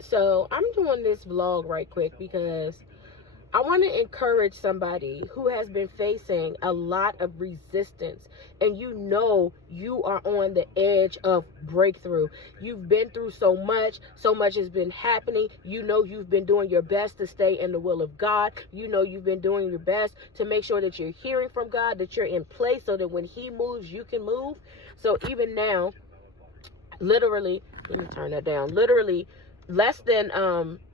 So I'm doing this vlog right quick because I want to encourage somebody who has been facing a lot of resistance, and you are on the edge of breakthrough. You've been through so much has been happening. You've been doing your best to stay in the will of God. You've been doing your best to make sure that you're hearing from God, that you're in place so that when He moves, you can move. So even now, literally, let me turn that down. Literally, less than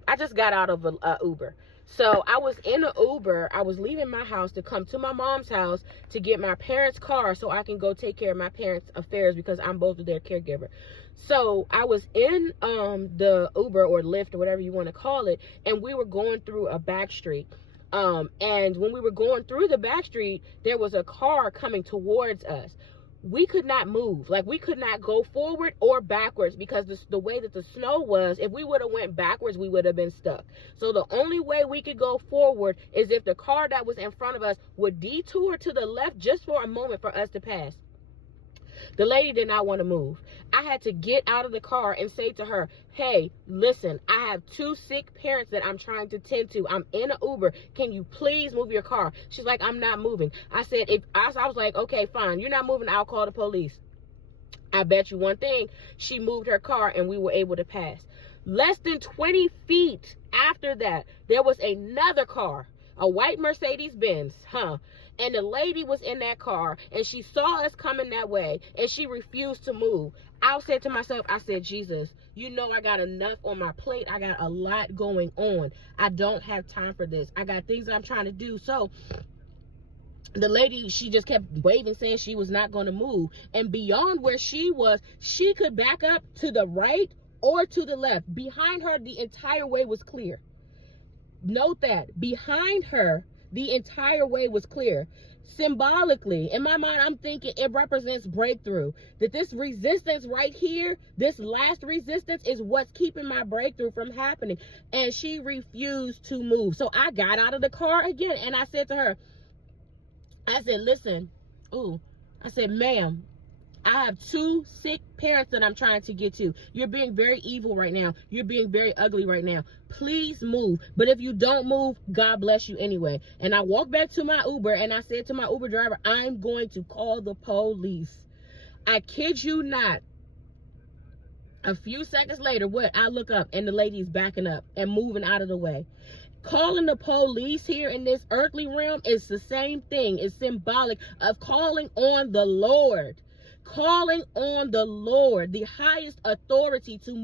I just got out of a Uber. So I was in an Uber. I was leaving my house to come to my mom's house to get my parents' car so I can go take care of my parents' affairs because I'm both of their caregiver. So I was in the Uber or Lyft or whatever you want to call it, and we were going through a back street. And when we were going through the back street, there was a car coming towards us. We could not move. Like, we could not go forward or backwards because the way that the snow was, if we would have went backwards, we would have been stuck. So the only way we could go forward is if the car that was in front of us would detour to the left just for a moment for us to pass. The lady did not want to move. I had to get out of the car and say to her, hey, listen, I have 2 sick parents that I'm trying to tend to. I'm in an Uber. Can you please move your car? She's like, I'm not moving. I said, I was like, okay, fine. You're not moving. I'll call the police. I bet you one thing. She moved her car and we were able to pass. Less than 20 feet after that, there was another car, a white Mercedes-Benz, and the lady was in that car, and she saw us coming that way, and she refused to move. I said to myself, I said, Jesus, I got enough on my plate. I got a lot going on. I don't have time for this. I got things that I'm trying to do. So the lady, she just kept waving, saying she was not going to move. And beyond where she was, she could back up to the right or to the left. Behind her, the entire way was clear. Note that. Behind her, the entire way was clear. Symbolically, in my mind, I'm thinking it represents breakthrough. That this resistance right here, this last resistance, is what's keeping my breakthrough from happening. And she refused to move. So I got out of the car again, and I said to her, I said, listen, I said, ma'am, I have 2 sick parents that I'm trying to get to. You're being very evil right now. You're being very ugly right now. Please move. But if you don't move, God bless you anyway. And I walked back to my Uber and I said to my Uber driver, I'm going to call the police. I kid you not. A few seconds later, I look up and the lady's backing up and moving out of the way. Calling the police here in this earthly realm is the same thing. It's symbolic of calling on the Lord. Calling on the Lord, the highest authority, to